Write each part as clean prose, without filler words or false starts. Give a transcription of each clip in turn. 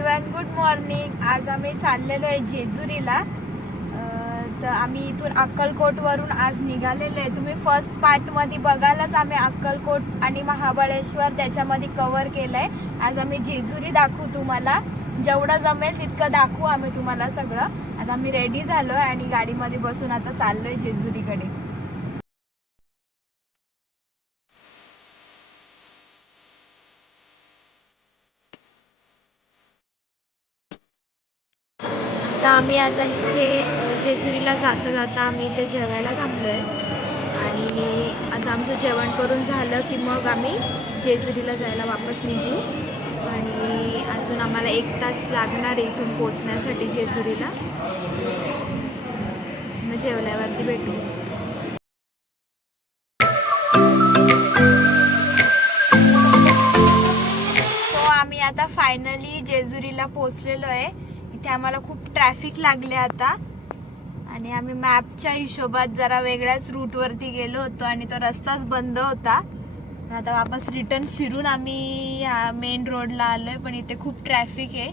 Everyone, good morning. आज आम्ही चाललेलो आहे जेजुरीला। तर आम्ही इथून अक्कलकोटवरून आज निघालेलो आहे। तुम्ही फर्स्ट पार्टमध्ये बघायलाच आम्ही अक्कलकोट आणि महाबळेश्वर त्याच्यामध्ये कव्हर केलंय। आज आम्ही जेजुरी दाखवू तुम्हाला, जेवढं जमेल तितकं दाखवू आम्ही तुम्हाला सगळं। आता आम्ही रेडी झालोय आणि गाडीमध्ये बसून आता चाललोय जेजुरीकडे। तर आम्ही आता इथे जेजुरीला जाता आम्ही इथे जेवायला थांबलोय आणि आता आमचं जेवण करून झालं की मग आम्ही जेजुरीला जायला वापस निघू। आणि अजून आम्हाला 1 तास लागणार आहे इथून पोहोचण्यासाठी जेजुरीला। मग जेवल्यावरती भेटू। तो आम्ही आता फायनली जेजुरीला पोहोचलेलो आहे। इथे आम्हाला खूप ट्रॅफिक लागले आता आणि आम्ही मॅपच्या हिशोबात जरा वेगळ्याच रूट वरती गेलो होतो आणि तो रस्ताच बंद होता। आता वापस रिटर्न फिरून आम्ही मेन रोडला आलोय, पण इथे खूप ट्रॅफिक आहे।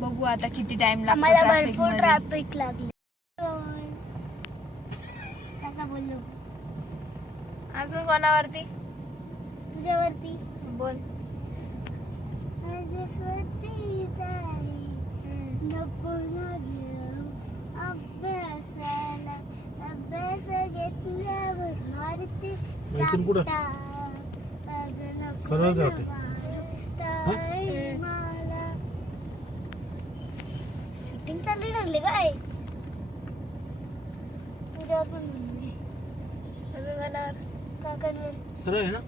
बघू आता किती टाइम लागतो। आम्हाला भरपूर ट्रॅफिक लागली। अजून कोणावरती? तुझ्यावरती बोल। नको ना घेऊ अभ्यासाला, अभ्यास घेतल्यावर मारते सरळ जाते। शूटिंग चालू ठरली काय? तुझ्यावर पण काकांवर सरळ आहे ना।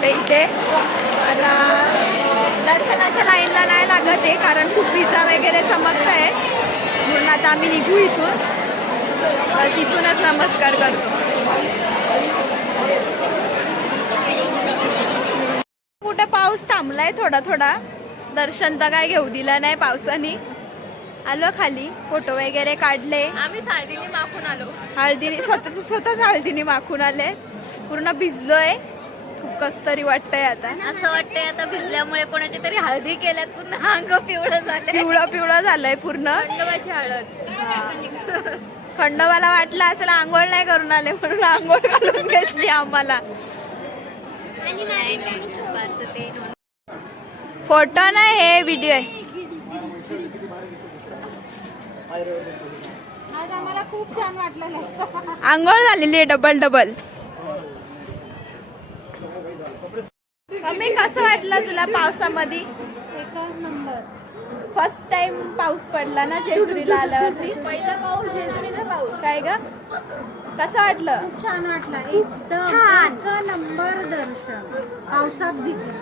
झाले इथे. आता दर्शनाच्या लाईनला नाही लागत आहे कारण खूप विजा वगैरे चमकत आहे, म्हणून आता आम्ही निघू इथून. बस इथूनच नमस्कार करतो. कुठे पाऊस थांबलाय थोडा थोडा, दर्शन तर काय घेऊ दिलं नाही पावसाने. आलो खाली, फोटो वगैरे काढले. आम्ही हळदीने माखून आलो. हळदीने स्वतःच हळदीने माखून आले. पूर्ण भिजलोय, खूप कस तरी वाटतंय आता. असं वाटतंय आता भिजल्यामुळे कोणाची तरी हळदी केल्यात, पूर्ण अंग पिवळं झालंय. पिवळं झालंय पूर्ण. खंडोबाची हळद. खंडोबाला वाटलं असेल आंघोळ नाही करून आले, म्हणून आंघोळ घालून घेतली आम्हाला. फोटो नाही, हे व्हिडिओ आहे. आज आम्हाला खूप छान वाटलं नाही. आंघोळ झालेली आहे डबल. मम्मी कसं वाटलं तुला पावसामध्ये? एकच नंबर. फर्स्ट टाइम पाऊस पडला ना जेजुरीला आल्यावरती. पहिला पाऊस, जेजुरीचा पाऊस. काय ग, कसं वाटलं? खूप छान वाटलं. एकदम छान. एक नंबर दर्शन. पावसात भिजलं.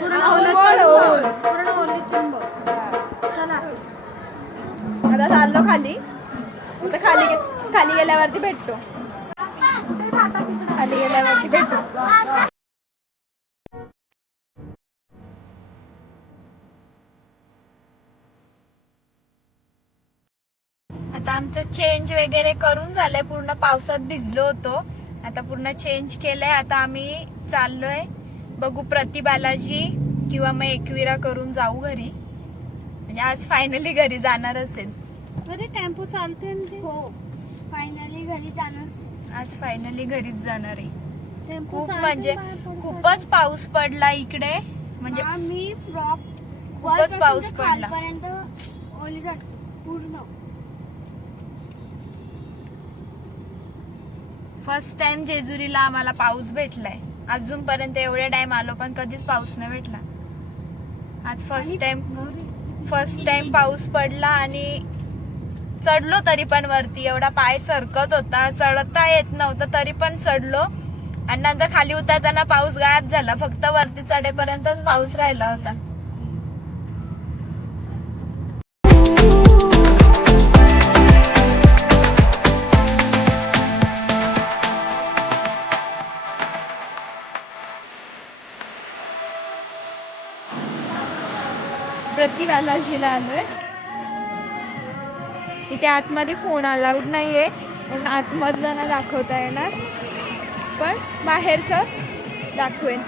पूर्ण आंघोळ. पूर्ण ओली चिंब. चला आता चाललो खाली. आता खाली गेल्यावरती भेटतो. खाली गेल्यावरती भेटतो. आता आमचं चेंज वगैरे करून झालंय. पूर्ण पावसात भिजलो होतो, आता पूर्ण चेंज केलंय. आता आम्ही चाललोय, बघू प्रति बालाजी किंवा मग एकविरा करून जाऊ घरी. म्हणजे आज फायनली घरी जाणारच आहे. अरे टेम्पो चालते ना ते. हो, फायनली घरी जाणार. आज फायनली घरीच जाणार आहे. टेम्पो खूप चालते म्हणजे बाहेर पडतात. खूपच पाऊस पडला इकडे. म्हणजे आम्ही फ्रॉक खूपच पाऊस पडला. खालपर्यंत ओली जातो पूर्ण. फर्स्ट टाइम जेजुरीला आम्हाला पाऊस भेटलाय. अजूनपर्यंत एवढ्या टाइम आलो पण कधीच पाऊस नाही भेटला. आज फर्स्ट टाइम पाऊस पडला आणि चढलो तरी पण वरती. एवढा पाय सरकत होता, चढता येत नव्हतं तरी पण चढलो. आणि नंतर खाली उतरताना पाऊस गायब झाला, फक्त वरती चढेपर्यंतच पाऊस राहिला होता. प्रति बालाजीला आलोय. इथे आतमध्ये फोन अलाउड नाहीये, म्हणून आतमधलं ना दाखवता येणार, पण बाहेरचं दाखवेन.